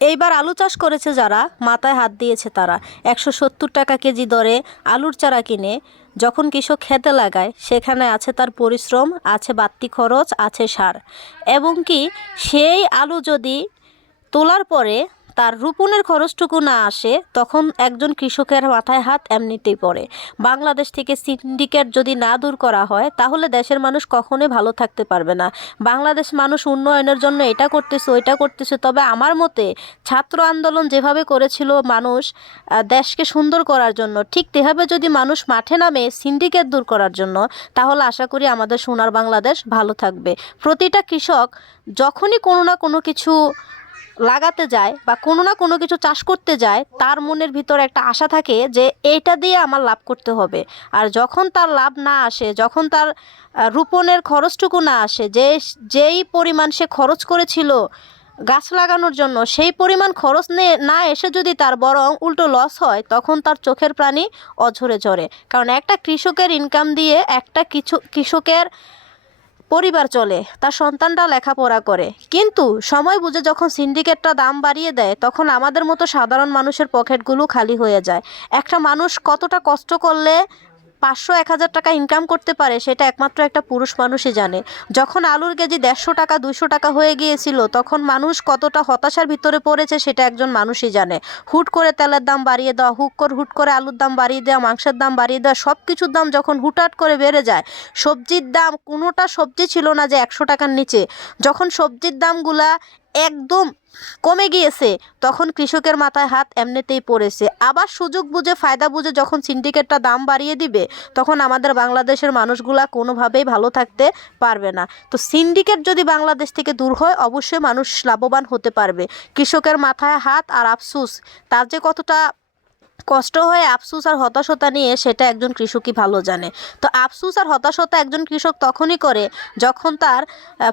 এইবার আলু চাষ করেছে যারা, মাথায় হাত দিয়েছে তারা। 170 টাকা কেজি দরে আলুর চারা কিনে যখন কৃষক খেতে লাগায়, সেখানে আছে তার পরিশ্রম, আছে বাড়তি খরচ, আছে সার, এবং কি সেই আলু যদি তোলার পরে তার রোপণের খরচটুকু না আসে, তখন একজন কৃষকের মাথায় হাত এমনিতেই পড়ে। বাংলাদেশ থেকে সিন্ডিকেট যদি না দূর করা হয়, তাহলে দেশের মানুষ কখনোই ভালো থাকতে পারবে না। বাংলাদেশ মানুষ উন্নয়নের জন্য এটা করতেছে ওইটা করতেছে, তবে আমার মতে ছাত্র আন্দোলন যেভাবে করেছিল মানুষ দেশকে সুন্দর করার জন্য, ঠিক তেভাবে যদি মানুষ মাঠে নামে সিন্ডিকেট দূর করার জন্য, তাহলে আশা করি আমাদের সোনার বাংলাদেশ ভালো থাকবে। প্রতিটা কৃষক যখনই কোনো না কোনো কিছু লাগাতে যায় বা কোনো না কোনো কিছু চাষ করতে যায়, তার মনের ভিতর একটা আশা থাকে যে এইটা দিয়ে আমার লাভ করতে হবে। আর যখন তার লাভ না আসে, যখন তার রোপণের খরচটুকু না আসে, যেই পরিমাণ সে খরচ করেছিল গাছ লাগানোর জন্য, সেই পরিমাণ খরচ না এসে যদি তার বরং উল্টো লস হয়, তখন তার চোখের পানি অঝরে ঝরে। কারণ একটা কৃষকের ইনকাম দিয়ে একটা কৃষকের পরিবার চলে, তার সন্তানরা লেখাপড়া করে। কিন্তু সময় বুঝে যখন সিন্ডিকেটটা দাম বাড়িয়ে দেয়, তখন আমাদের মতো সাধারণ মানুষের পকেটগুলো খালি হয়ে যায়। একটা মানুষ কতটা কষ্ট করলে 500-1000 টাকা ইনকাম করতে পারে, সেটা একমাত্র একটা পুরুষ মানুষই জানে। যখন আলুর কেজি 150 টাকা 200 টাকা হয়ে গিয়েছিল, তখন মানুষ কতটা হতাশার ভিতরে পড়েছে সেটা একজন মানুষই জানে। হুট করে তেলের দাম বাড়িয়ে দেওয়া, হুট করে আলুর দাম বাড়িয়ে দেওয়া, মাংসের দাম বাড়িয়ে দেওয়া, সব কিছুর দাম যখন হুটহাট করে বেড়ে যায়, সবজির দাম, কোনোটা সবজি ছিল না যে 100 টাকার নিচে, যখন সবজির দামগুলা একদম কমে গিয়েছে, তখন কৃষকের মাথায় হাত এমনিতেই পড়েছে। আবার সুযোগ বুঝে, ফায়দা বুঝে যখন সিন্ডিকেটটা দাম বাড়িয়ে দিবে, তখন আমাদের বাংলাদেশের মানুষগুলা কোনোভাবেই ভালো থাকতে পারবে না। তো সিন্ডিকেট যদি বাংলাদেশ থেকে দূর হয়, অবশ্যই মানুষ লাভবান হতে পারবে। কৃষকের মাথায় হাত আর আফসোস, তার যে কতটা কষ্ট হয় আফসোস আর হতাশতা নিয়ে, সেটা একজন কৃষকই ভালো জানে। তো আফসোস আর হতাশতা একজন কৃষক তখনই করে যখন তার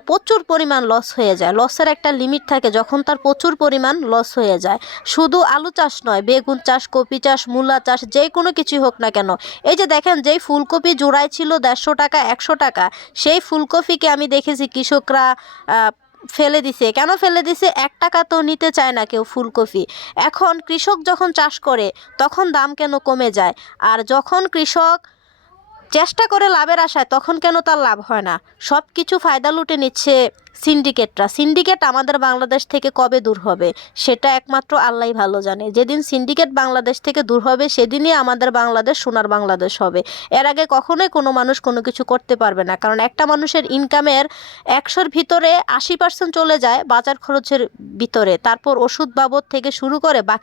প্রচুর পরিমাণ লস হয়ে যায়। লসের একটা লিমিট থাকে, যখন তার প্রচুর পরিমাণ লস হয়ে যায়। শুধু আলু চাষ নয়, বেগুন চাষ, কপি চাষ, মূলা চাষ, যে কোনো কিছুই হোক না কেন। এই যে দেখেন, যেই ফুলকপি জোড়ায় ছিল 150 টাকা 100 টাকা, সেই ফুলকপিকে আমি দেখেছি কৃষকরা ফেলে দিছে। কেন ফেলে দিছে? 1 টাকা তো নিতে চায় না কেউ ফুলকপি। এখন কৃষক যখন চাষ করে, তখন দাম কেন কমে যায়? আর যখন কৃষক চেষ্টা করে লাভের আশায়, তখন কেন তার লাভ হয় না? সব কিছু ফায়দা লুটে নিচ্ছে সিন্ডিকেটরা। সিন্ডিকেট আমাদের বাংলাদেশ থেকে কবে দূর হবে, সেটা একমাত্র আল্লাহই ভালো জানে। যেদিন সিন্ডিকেট বাংলাদেশ থেকে দূর হবে, সেদিনই আমাদের বাংলাদেশ সোনার বাংলাদেশ হবে। এর আগে কখনোই কোনো মানুষ কোনো কিছু করতে পারবে না। কারণ একটা মানুষের ইনকামের 100-র ভিতরে 80% চলে যায় বাজার খরচের ভিতরে, তারপর ওষুধ বাবদ থেকে শুরু করে বাকি